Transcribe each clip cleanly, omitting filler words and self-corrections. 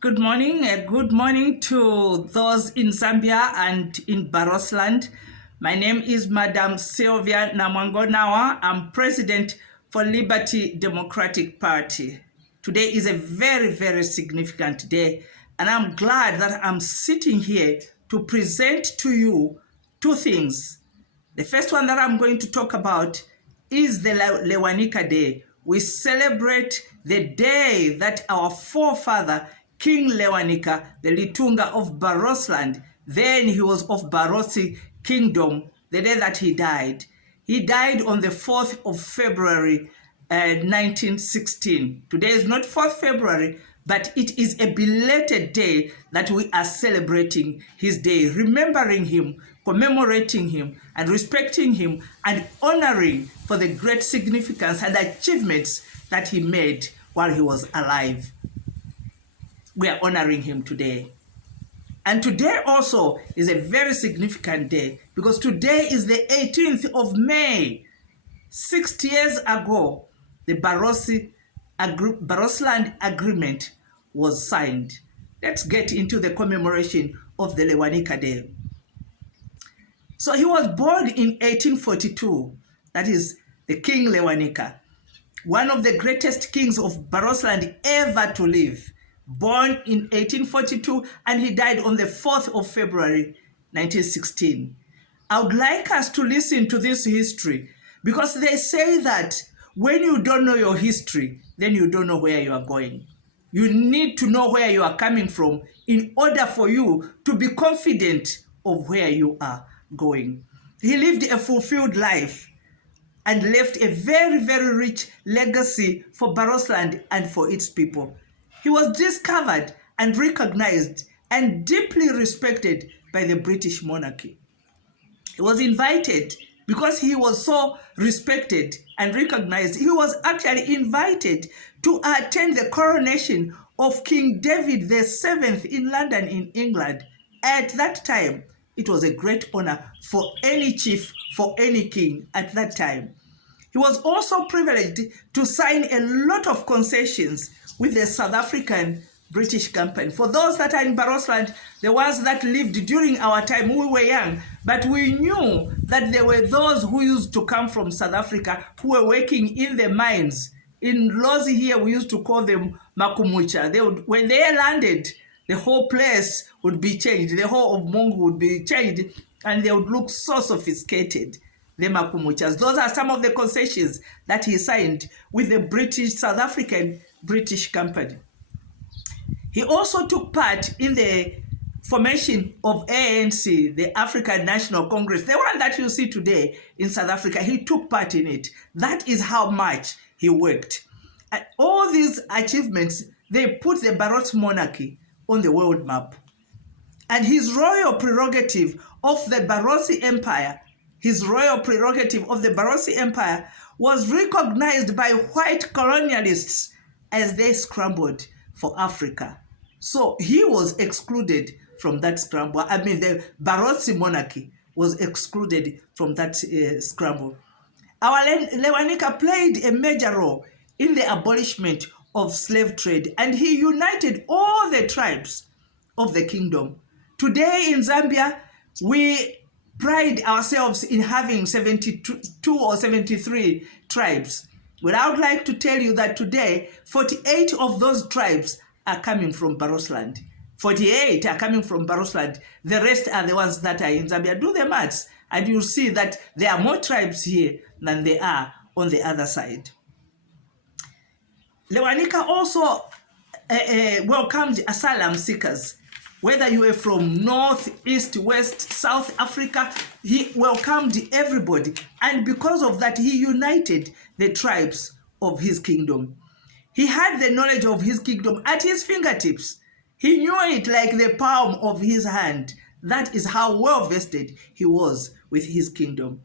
Good morning. Good morning to those in Zambia and in Barotseland. My name is Madam Sylvia Namwangonawa. I'm president for Liberty Democratic Party. Today is a very, very significant day, and I'm glad that I'm sitting here to present to you two things. The first one that I'm going to talk about is the Lewanika Day. We celebrate the day that our forefather, King Lewanika, the Litunga of Barotseland, then he was of Barotse Kingdom, the day that he died. He died on the 4th of February, 1916. Today is not 4th February, but it is a belated day that we are celebrating his day, remembering him, commemorating him, and respecting him, and honoring for the great significance and achievements that he made while he was alive. We are honoring him today. And today also is a very significant day because today is the 18th of May. 60 years ago, the Barotseland Agreement was signed. Let's get into the commemoration of the Lewanika Day. So he was born in 1842. That is the King Lewanika, one of the greatest kings of Barotseland ever to live. Born in 1842, and he died on the 4th of February, 1916. I would like us to listen to this history because they say that when you don't know your history, then you don't know where you are going. You need to know where you are coming from in order for you to be confident of where you are going. He lived a fulfilled life and left a very, very rich legacy for Barotseland and for its people. He was discovered and recognized and deeply respected by the British monarchy. He was invited because he was so respected and recognized. He was actually invited to attend the coronation of King David VII in London, in England. At that time, it was a great honor for any chief, for any king at that time. He was also privileged to sign a lot of concessions with the South African British company. For those that are in Barotseland, the ones that lived during our time, we were young, but we knew that there were those who used to come from South Africa who were working in the mines. In Lozi here, we used to call them Makumucha. When they landed, the whole place would be changed. The whole of Mungu would be changed, and they would look so sophisticated. The Makumuchas. Those are some of the concessions that he signed with the South African British company. He also took part in the formation of ANC, the African National Congress, the one that you see today in South Africa. He took part in it. That is how much he worked. And all these achievements, they put the Barotse monarchy on the world map. And his royal prerogative of the Barotse Empire, was recognized by white colonialists as they scrambled for Africa. So he was excluded from that scramble. I mean, the Barotse monarchy was excluded from that scramble. Our Lewanika played a major role in the abolishment of slave trade, and he united all the tribes of the kingdom. Today in Zambia, we pride ourselves in having 72 or 73 tribes. But I would like to tell you that today, 48 of those tribes are coming from Barotseland. 48 are coming from Barotseland. The rest are the ones that are in Zambia. Do the maths, and you'll see that there are more tribes here than there are on the other side. Lewanika also welcomed asylum seekers. Whether you were from North, East, West, South Africa, he welcomed everybody. And because of that, he united the tribes of his kingdom. He had the knowledge of his kingdom at his fingertips. He knew it like the palm of his hand. That is how well vested he was with his kingdom.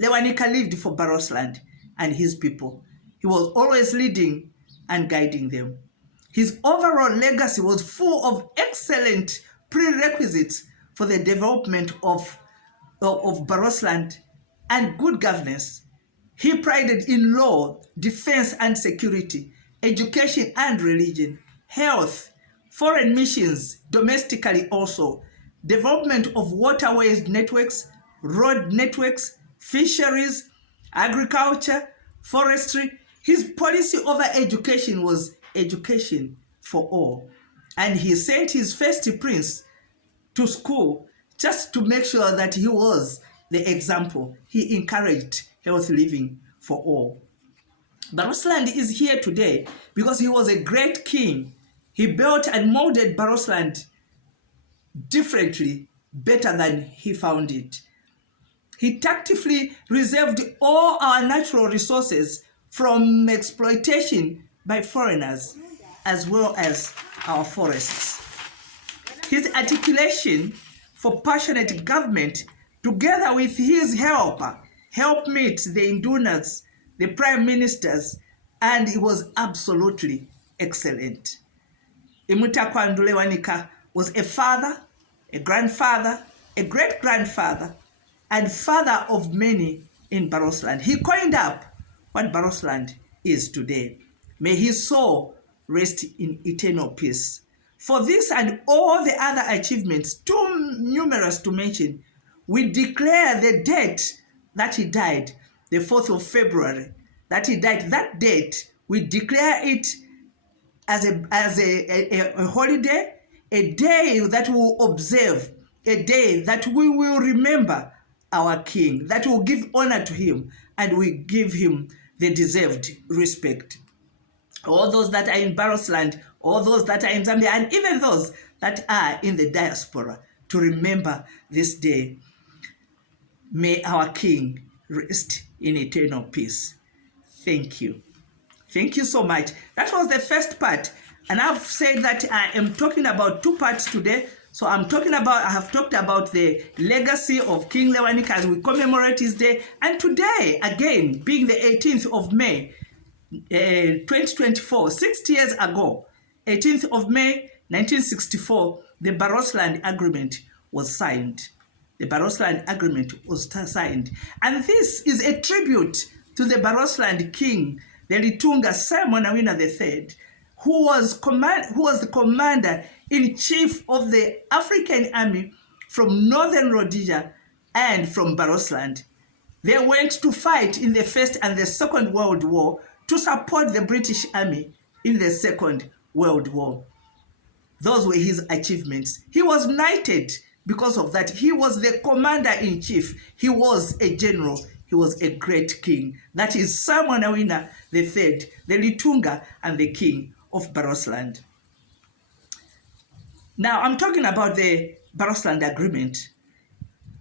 Lewanika lived for Barotseland and his people. He was always leading and guiding them. His overall legacy was full of excellent prerequisites for the development of Barotseland and good governance. He prided in law, defense and security, education and religion, health, foreign missions domestically also, development of waterways networks, road networks, fisheries, agriculture, forestry. His policy over education was education for all. And he sent his first prince to school just to make sure that he was the example. He encouraged healthy living for all. Barotseland is here today because he was a great king. He built and molded Barotseland differently, better than he found it. He tactfully reserved all our natural resources from exploitation by foreigners, as well as our forests. His articulation for passionate government, together with his helpmates, the indunas, the prime ministers, and it was absolutely excellent. Imutakwandu Lewanika was a father, a grandfather, a great-grandfather, and father of many in Barotseland. He coined up what Barotseland is today. May his soul rest in eternal peace. For this and all the other achievements, too numerous to mention, we declare the date that he died, the 4th of February, that he died. That date, we declare it as a holiday, a day that we will observe, a day that we will remember our king, that will give honor to him, and we give him the deserved respect. All those that are in Barotseland, all those that are in Zambia, and even those that are in the diaspora, to remember this day. May our king rest in eternal peace. Thank you. Thank you so much. That was the first part. And I've said that I am talking about two parts today. So I have talked about the legacy of King Lewanika as we commemorate his day. And today, again, being the 18th of May, 2024, 60 years ago, 18th of May, 1964, the Barotseland Agreement was signed. The Barotseland Agreement was signed. And this is a tribute to the Barotseland king, the Litunga Simon Awina III, who was the commander-in-chief of the African army from Northern Rhodesia and from Barotseland. They went to fight in the First and the Second World War to support the British Army in the Second World War. Those were his achievements. He was knighted because of that. He was the commander-in-chief. He was a general. He was a great king. That is Simon Awina III, the Litunga and the king of Barotseland. Now, I'm talking about the Barotseland Agreement,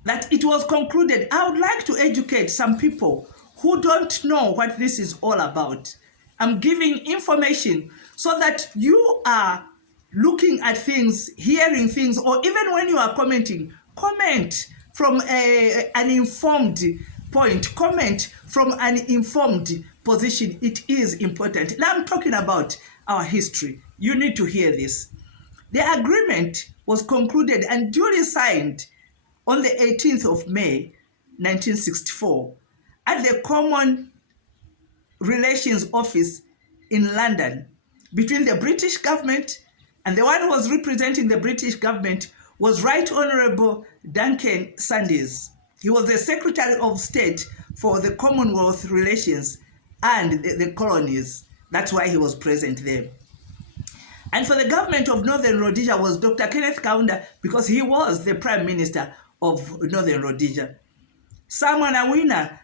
that it was concluded. I would like to educate some people who don't know what this is all about. I'm giving information so that you are looking at things, hearing things, or even when you are commenting, comment from an informed point, comment from an informed position. It is important. Now I'm talking about our history. You need to hear this. The agreement was concluded and duly signed on the 18th of May, 1964, at the Common Relations Office in London between the British government, and the one who was representing the British government was Right Honorable Duncan Sandys. He was the Secretary of State for the Commonwealth Relations and the colonies. That's why he was present there. And for the government of Northern Rhodesia was Dr. Kenneth Kaunda, because he was the Prime Minister of Northern Rhodesia. Simon Awina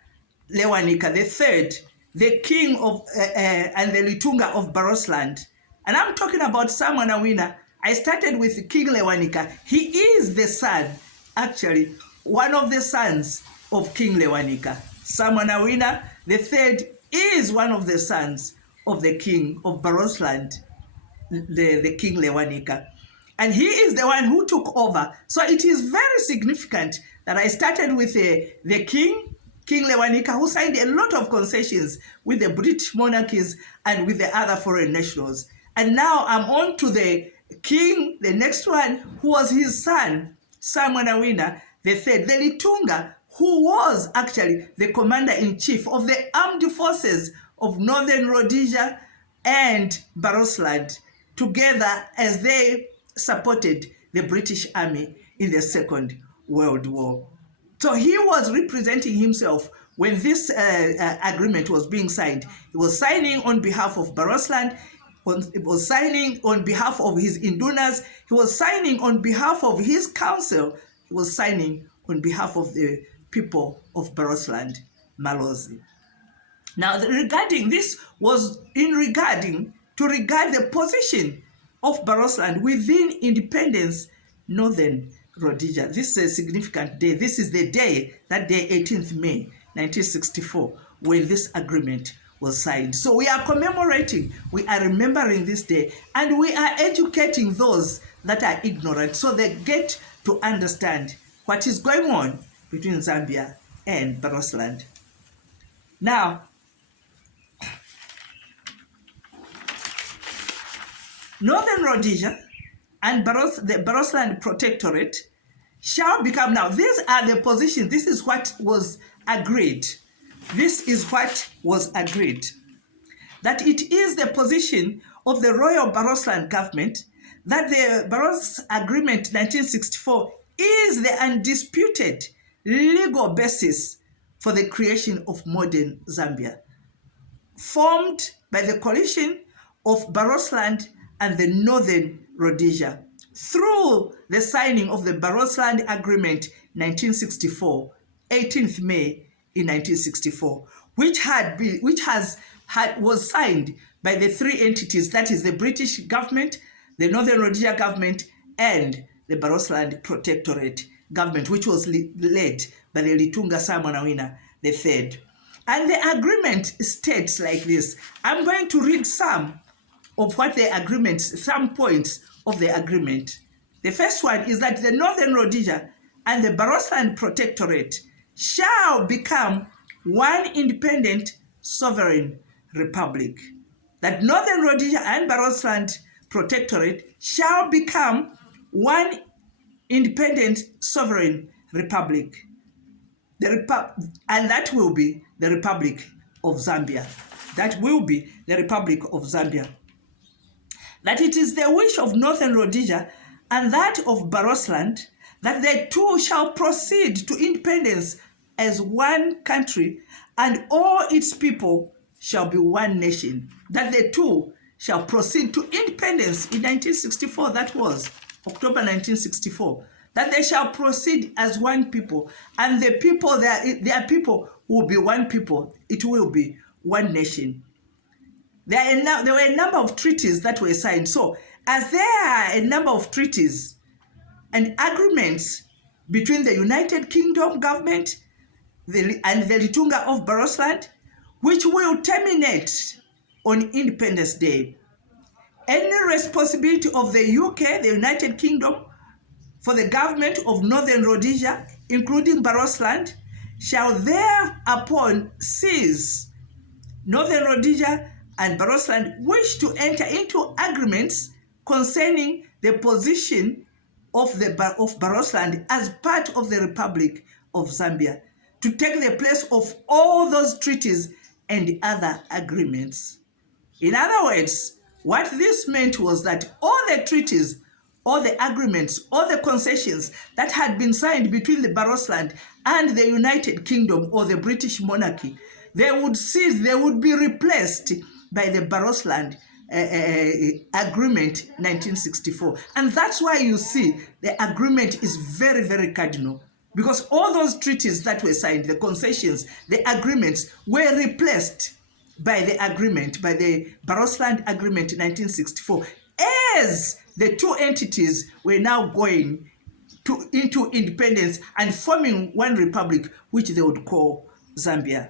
Lewanika III, the king of and the Litunga of Barotseland. And I'm talking about Simon Awina. I started with King Lewanika. He is the son, actually, one of the sons of King Lewanika. Simon Awina III is one of the sons of the king of Barotseland, the King Lewanika. And he is the one who took over. So it is very significant that I started with the king, King Lewanika, who signed a lot of concessions with the British monarchies and with the other foreign nationals. And now I'm on to the king, the next one, who was his son, Simon Awina III, the Litunga, who was actually the commander-in-chief of the armed forces of Northern Rhodesia and Barotseland. together as they supported the British Army in the Second World War. So he was representing himself when this agreement was being signed. He was signing on behalf of Barotseland, he was signing on behalf of his indunas, he was signing on behalf of his council, he was signing on behalf of the people of Barotseland, Malozi. Now, regarding this was regard the position of Barotseland within independence Northern Rhodesia. This is a significant day. This is the day, that day, 18th May, 1964, when this agreement was signed. So we are commemorating, we are remembering this day, and we are educating those that are ignorant so they get to understand what is going on between Zambia and Barotseland. Now, Northern Rhodesia and the Barotseland Protectorate shall become, now these are the positions, this is what was agreed. This is what was agreed. That it is the position of the Royal Barotseland government that the Barotseland Agreement 1964 is the undisputed legal basis for the creation of modern Zambia, formed by the coalition of Barotseland and the Northern Rhodesia through the signing of the Barotseland Agreement 1964, 18th May in 1964, which was signed by the three entities, that is the British government, the Northern Rhodesia government, and the Barotseland Protectorate government, which was led by the Litunga Samonawina III. And the agreement states like this. I'm going to read some of what the agreement, some points of the agreement. The first one is that the Northern Rhodesia and the Barotseland Protectorate shall become one independent sovereign republic. That Northern Rhodesia and Barotseland Protectorate shall become one independent sovereign republic. And that will be the Republic of Zambia. That will be the Republic of Zambia. That it is the wish of Northern Rhodesia and that of Barotseland that the two shall proceed to independence as one country, and all its people shall be one nation. That the two shall proceed to independence in 1964, that was October 1964. That they shall proceed as one people, and the people, their people will be one people. It will be one nation. There were a number of treaties that were signed. So, as there are a number of treaties and agreements between the United Kingdom government and the Litunga of Barotseland, which will terminate on Independence Day, any responsibility of the UK, the United Kingdom, for the government of Northern Rhodesia, including Barotseland, shall thereupon cease. Northern Rhodesia and Barotseland wish to enter into agreements concerning the position of Barotseland as part of the Republic of Zambia, to take the place of all those treaties and other agreements. In other words, what this meant was that all the treaties, all the agreements, all the concessions that had been signed between the Barotseland and the United Kingdom or the British monarchy, they would cease, they would be replaced by the Barotseland Agreement 1964. And that's why you see the agreement is very, very cardinal, because all those treaties that were signed, the concessions, the agreements, were replaced by the agreement, by the Barotseland Agreement 1964, as the two entities were now going into independence and forming one republic, which they would call Zambia.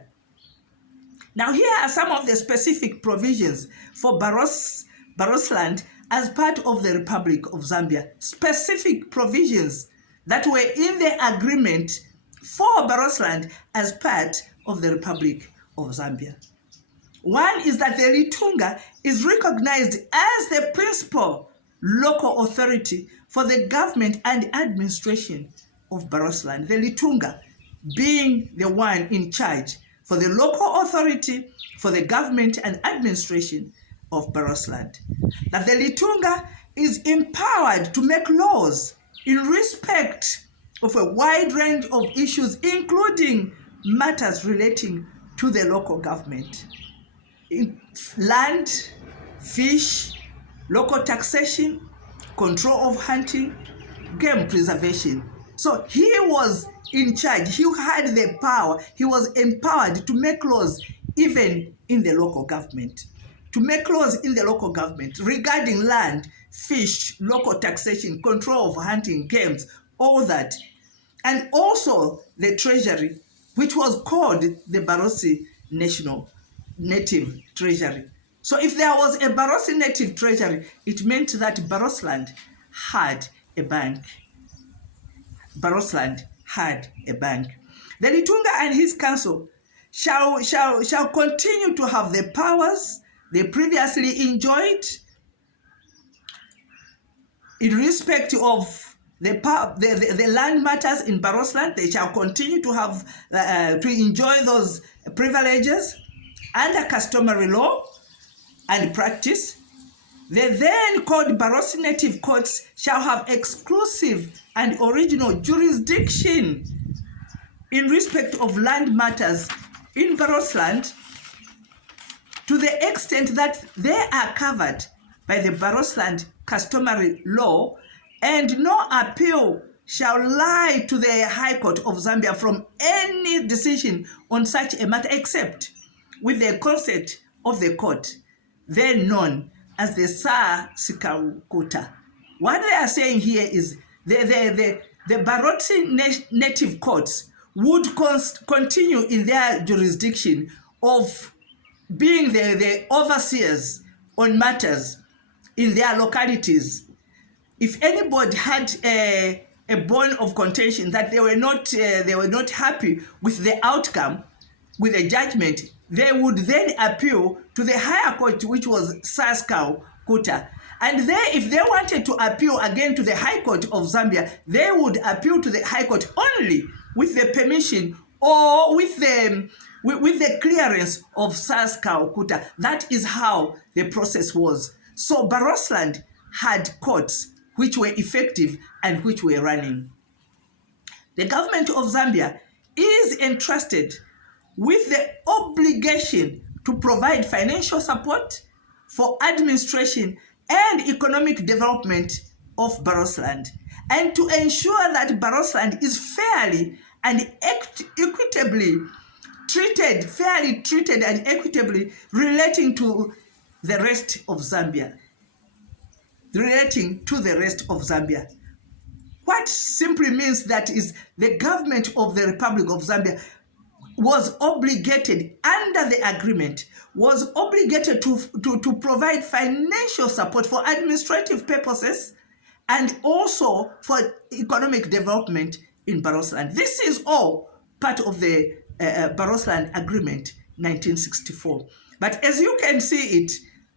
Now, here are some of the specific provisions for Barotseland as part of the Republic of Zambia. Specific provisions that were in the agreement for Barotseland as part of the Republic of Zambia. One is that the Litunga is recognized as the principal local authority for the government and administration of Barotseland. The Litunga being the one in charge for the local authority, for the government and administration of Barotseland. That the Litunga is empowered to make laws in respect of a wide range of issues, including matters relating to the local government. Land, fish, local taxation, control of hunting, game preservation. So he was in charge. He had the power. He was empowered to make laws even in the local government. To make laws in the local government regarding land, fish, local taxation, control of hunting, games, all that. And also the treasury, which was called the Barotse Native Treasury. So if there was a Barotse Native Treasury, it meant that Barotseland had a bank. Barotseland had a bank. The Litunga and his council shall continue to have the powers they previously enjoyed in respect of the land matters in Barotseland. They shall continue to have to enjoy those privileges under customary law and practice. The then called Barotse Native courts shall have exclusive and original jurisdiction in respect of land matters in Barotseland, to the extent that they are covered by the Barotseland customary law, and no appeal shall lie to the High Court of Zambia from any decision on such a matter, except with the consent of the court, then known as the Sikaukuta. What they are saying here is the Barotse Native courts would continue in their jurisdiction of being the overseers on matters in their localities. If anybody had a bone of contention that they were not happy with the outcome, with the judgment, they would then appeal to the higher court, which was Sikaukuta. And they, if they wanted to appeal again to the High Court of Zambia, they would appeal to the High Court only with the permission or with the clearance of Sikaukuta. That is how the process was. So Barotseland had courts which were effective and which were running. The government of Zambia is entrusted with the obligation to provide financial support for administration and economic development of Barotseland, and to ensure that Barotseland is fairly and equitably treated and equitably relating to the rest of Zambia. What simply means that is the government of the Republic of Zambia was obligated under the agreement, was obligated to provide financial support for administrative purposes and also for economic development in Barotseland. This is all part of the Barotseland Agreement 1964. But as you can see it,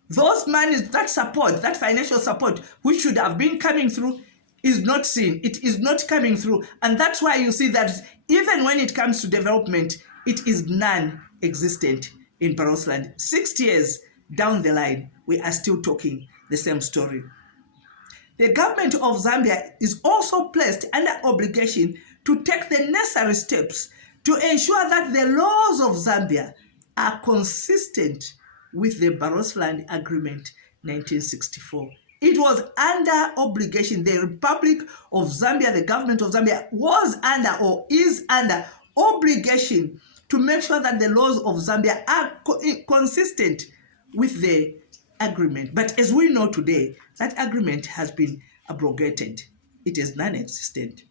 those monies, that support, that financial support, which should have been coming through, is not seen. It is not coming through. And that's why you see that even when it comes to development, it is non-existent in Barotseland. 60 years down the line, we are still talking the same story. The government of Zambia is also placed under obligation to take the necessary steps to ensure that the laws of Zambia are consistent with the Barotseland Agreement 1964. It was under obligation. The Republic of Zambia, the government of Zambia, was under or is under obligation to make sure that the laws of Zambia are consistent with the agreement. But as we know today, that agreement has been abrogated. It is non-existent.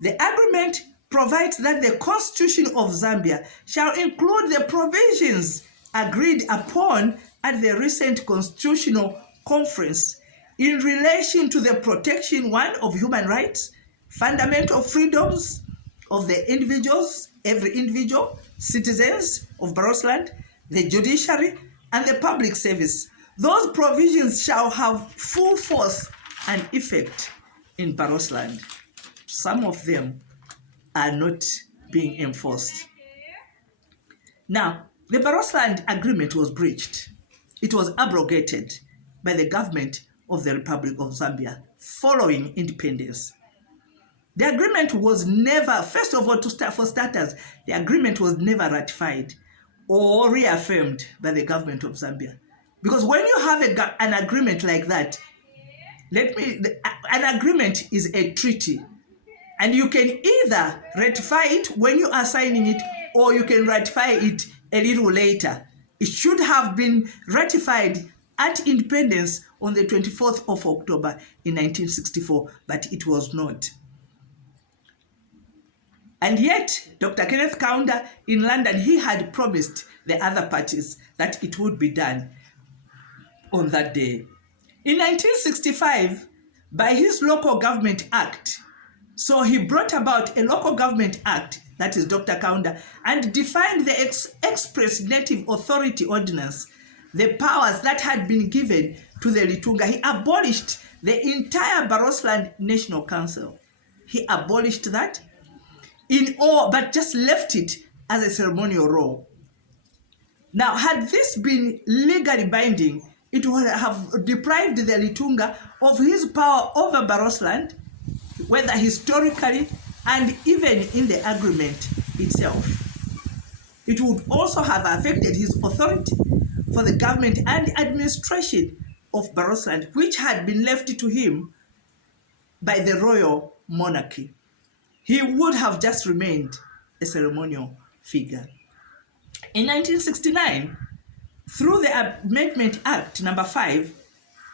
The agreement provides that the Constitution of Zambia shall include the provisions agreed upon at the recent Constitutional Conference in relation to the protection, one, of human rights, fundamental freedoms of the individuals, every individual, citizens of Barotseland, the judiciary, and the public service. Those provisions shall have full force and effect in Barotseland. Some of them are not being enforced. Now, the Barotseland Agreement was breached it was abrogated by the government of the Republic of Zambia following independence. The agreement was never, first of all, for starters, the agreement was never ratified or reaffirmed by the government of Zambia. Because when you have an agreement like that, an agreement is a treaty. And you can either ratify it when you are signing it, or you can ratify it a little later. It should have been ratified at independence on the 24th of October in 1964, but it was not. And yet, Dr. Kenneth Kaunda in London, he had promised the other parties that it would be done on that day. In 1965, by his Local Government Act, so he brought about a Local Government Act, that is Dr. Kaunda, and defined the Express Native Authority Ordinance, the powers that had been given to the Litunga. He abolished the entire Barotseland National Council. He abolished that but just left it as a ceremonial role. Now, had this been legally binding, it would have deprived the Litunga of his power over Barotseland, whether historically and even in the agreement itself. It would also have affected his authority for the government and administration of Barotseland, which had been left to him by the royal monarchy. He would have just remained a ceremonial figure. In 1969, through the Amendment Act number 5,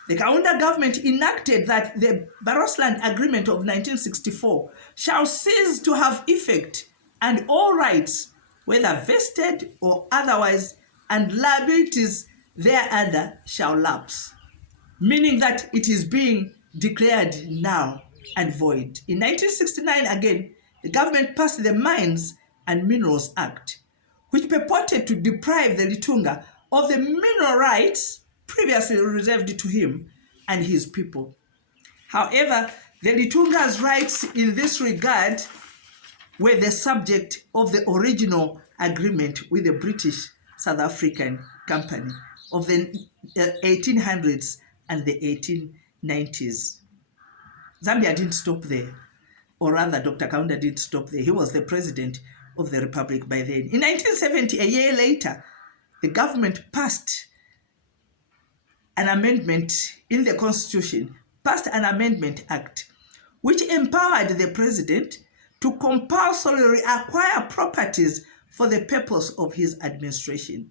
the Kaunda government enacted that the Barotseland Agreement of 1964 shall cease to have effect, and all rights, whether vested or otherwise, and liabilities thereunder shall lapse, meaning that it is being declared null and void. In 1969, again, the government passed the Mines and Minerals Act, which purported to deprive the Litunga of the mineral rights previously reserved to him and his people. However, the Litunga's rights in this regard were the subject of the original agreement with the British South African Company of the 1800s and the 1890s. Zambia didn't stop there, or rather Dr. Kaunda didn't stop there. He was the president of the republic by then. In 1970, a year later, the government passed an amendment in the Constitution, passed an Amendment Act, which empowered the president to compulsorily acquire properties for the purpose of his administration.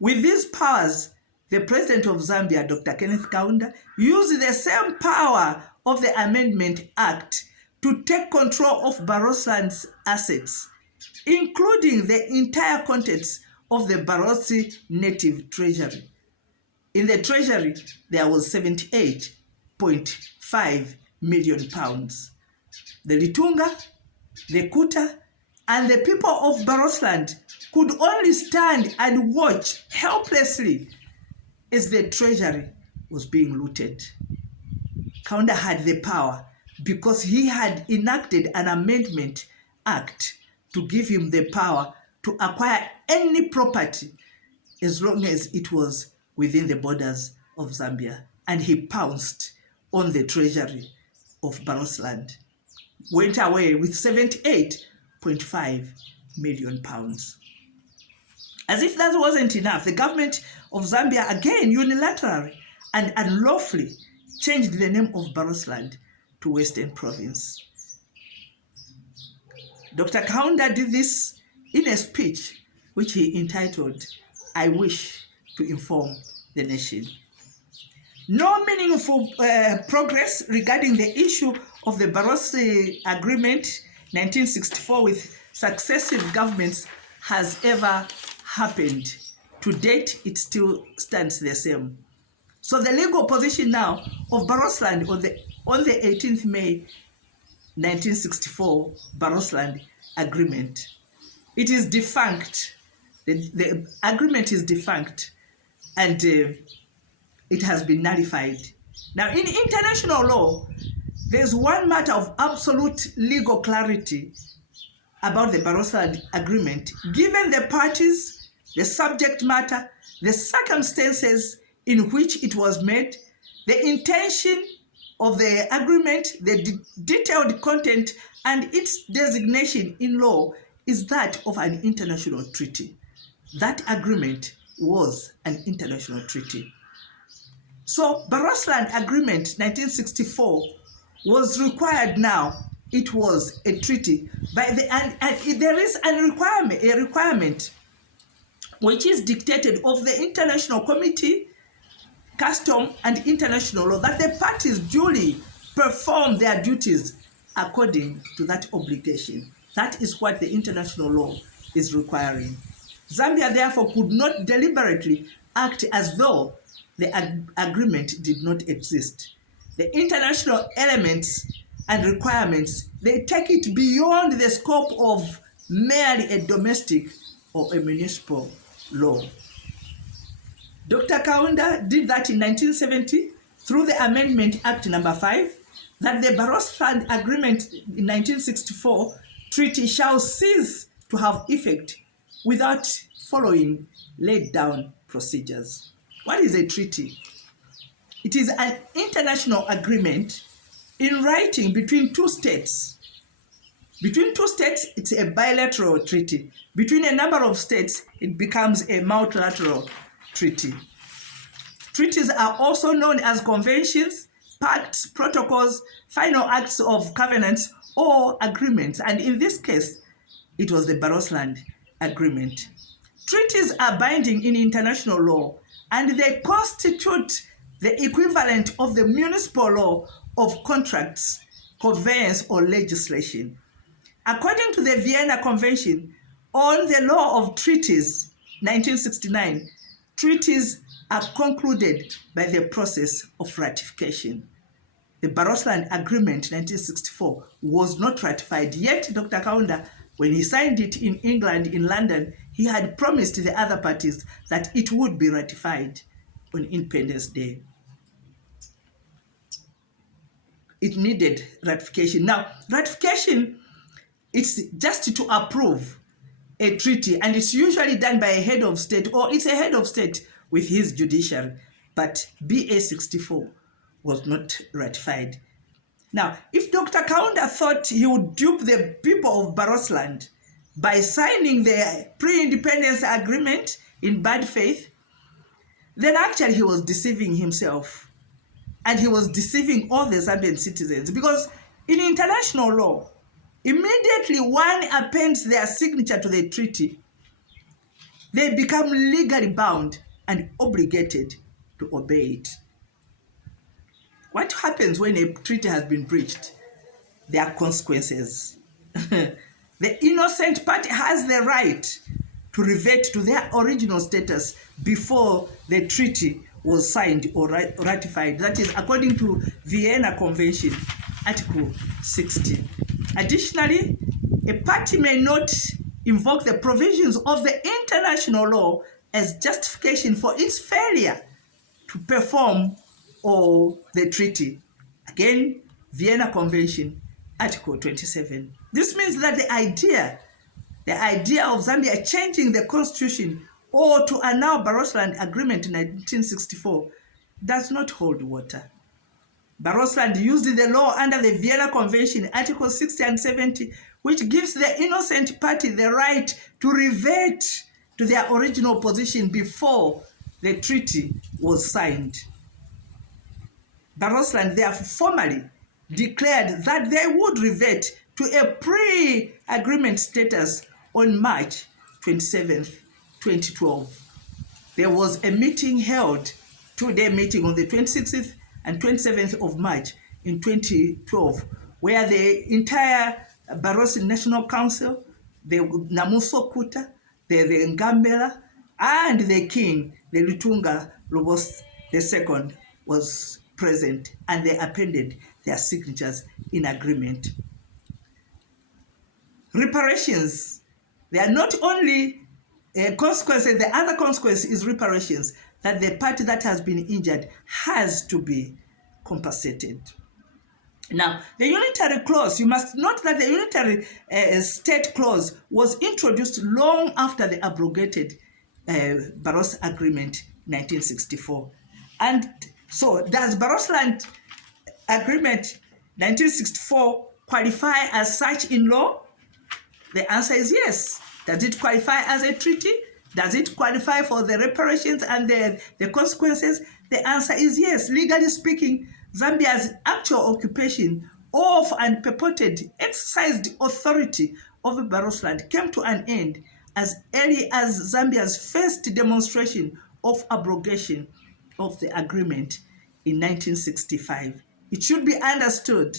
With these powers, the president of Zambia, Dr. Kenneth Kaunda, used the same power of the Amendment Act to take control of Barotseland's assets, including the entire contents of the Barotse native treasury. In the treasury, there was 78.5 million pounds. The Litunga, the Kuta, and the people of Barotseland could only stand and watch helplessly as the treasury was being looted. Kaunda had the power because he had enacted an Amendment Act to give him the power to acquire any property as long as it was within the borders of Zambia. And he pounced on the treasury of Barotseland, went away with 78.5 million pounds. As if that wasn't enough, the government of Zambia again unilaterally and unlawfully changed the name of Barotseland to Western Province. Dr. Kaunda did this in a speech which he entitled, "I Wish to Inform the Nation." No meaningful progress regarding the issue of the Barotse Agreement 1964 with successive governments has ever happened. To date, it still stands the same. So the legal position now of Barotseland on the 18th May 1964 Barotseland Agreement, it is defunct. The agreement is defunct, and it has been nullified. Now, in international law, there's one matter of absolute legal clarity about the Barotseland Agreement, given the parties, the subject matter, the circumstances, in which it was made, the intention of the agreement, the detailed content, and its designation in law is that of an international treaty. That agreement was an international treaty. So Barotseland Agreement 1964 was required now. It was a treaty. And there is a requirement which is dictated of the International Committee, Custom and International Law, that the parties duly perform their duties according to that obligation. That is what the international law is requiring. Zambia, therefore, could not deliberately act as though the agreement did not exist. The international elements and requirements, they take it beyond the scope of merely a domestic or a municipal law. Dr. Kaunda did that in 1970 through the Amendment Act number 5, that the Barotseland Agreement in 1964 treaty shall cease to have effect without following laid down procedures. What is a treaty? It is an international agreement in writing between two states. Between two states, it's a bilateral treaty. Between a number of states, it becomes a multilateral treaty. Treaties are also known as conventions, pacts, protocols, final acts of covenants, or agreements. And in this case, it was the Barotseland Agreement. Treaties are binding in international law, and they constitute the equivalent of the municipal law of contracts, conveyance, or legislation. According to the Vienna Convention on the Law of Treaties, 1969, treaties are concluded by the process of ratification. The Barotseland Agreement 1964 was not ratified, yet Dr. Kaunda, when he signed it in England, in London, he had promised the other parties that it would be ratified on Independence Day. It needed ratification. Now, ratification, it's just to approve a treaty, and it's usually done by a head of state, or it's a head of state with his judiciary. But BA 64 was not ratified. Now, if Dr. Kaunda thought he would dupe the people of Barotseland by signing the pre-independence agreement in bad faith, then actually he was deceiving himself. And he was deceiving all the Zambian citizens, because in international law, immediately one appends their signature to the treaty, they become legally bound and obligated to obey it. What happens when a treaty has been breached? There are consequences. The innocent party has the right to revert to their original status before the treaty was signed or ratified. That is according to Vienna Convention, Article 60. Additionally, a party may not invoke the provisions of the international law as justification for its failure to perform or the treaty. Again, Vienna Convention, Article 27. This means that the idea of Zambia changing the constitution or to annul Barotseland Agreement in 1964 does not hold water. Barotseland used the law under the Vienna Convention, Article 60 and 70, which gives the innocent party the right to revert to their original position before the treaty was signed. Barotseland therefore formally declared that they would revert to a pre-agreement status on March 27, 2012. There was a meeting held, two-day meeting on the 26th and 27th of March in 2012, where the entire Barotseland National Council, the Namuso Kuta, the Ngambela, and the king, the Lutunga Lobos II, was present, and they appended their signatures in agreement. Reparations, they are not only consequences, the other consequence is reparations, that the party that has been injured has to be compensated. Now, the unitary clause, you must note that the unitary state clause was introduced long after the abrogated Barotseland Agreement 1964. And so does Barotseland Agreement 1964 qualify as such in law? The answer is yes. Does it qualify as a treaty? Does it qualify for the reparations and the consequences? The answer is yes. Legally speaking, Zambia's actual occupation of and purported exercised authority over Barotseland came to an end as early as Zambia's first demonstration of abrogation of the agreement in 1965. It should be understood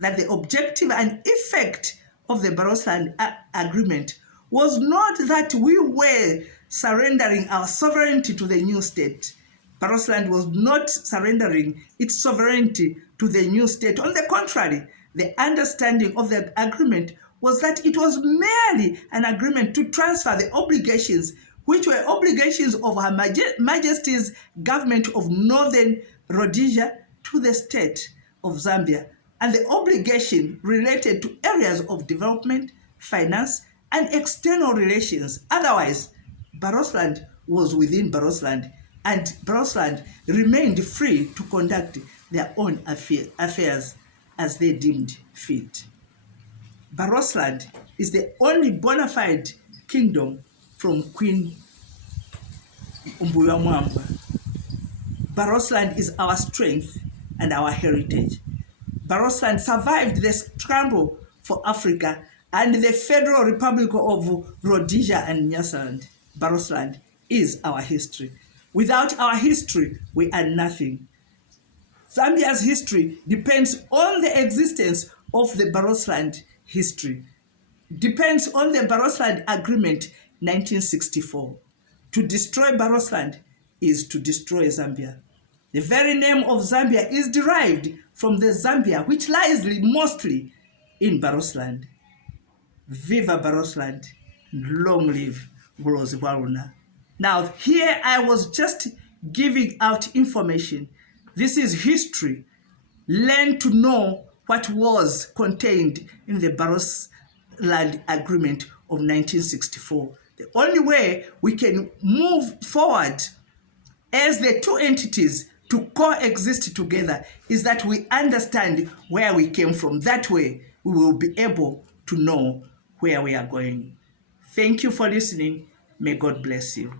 that the objective and effect of the Barotseland Agreement was not that we were surrendering our sovereignty to the new state. Barotseland was not surrendering its sovereignty to the new state. On the contrary, the understanding of the agreement was that it was merely an agreement to transfer the obligations, which were obligations of Her Majesty's government of Northern Rhodesia, to the state of Zambia, and the obligation related to areas of development, finance, and external relations. Otherwise, Barotseland was within Barotseland, and Barotseland remained free to conduct their own affairs as they deemed fit. Barotseland is the only bona fide kingdom from Queen Umbuya Mwamba. Barotseland is our strength and our heritage. Barotseland survived the scramble for Africa and the Federal Republic of Rhodesia and Nyasaland. Barotseland is our history. Without our history, we are nothing. Zambia's history depends on the existence of the Barotseland history, depends on the Barotseland Agreement 1964. To destroy Barotseland is to destroy Zambia. The very name of Zambia is derived from the Zambia which lies mostly in Barotseland. Viva Barotseland, long live Bulozi Waruna. Now, here I was just giving out information. This is history. Learn to know what was contained in the Barotseland Agreement of 1964. The only way we can move forward as the two entities to coexist together is that we understand where we came from. That way, we will be able to know where we are going. Thank you for listening. May God bless you.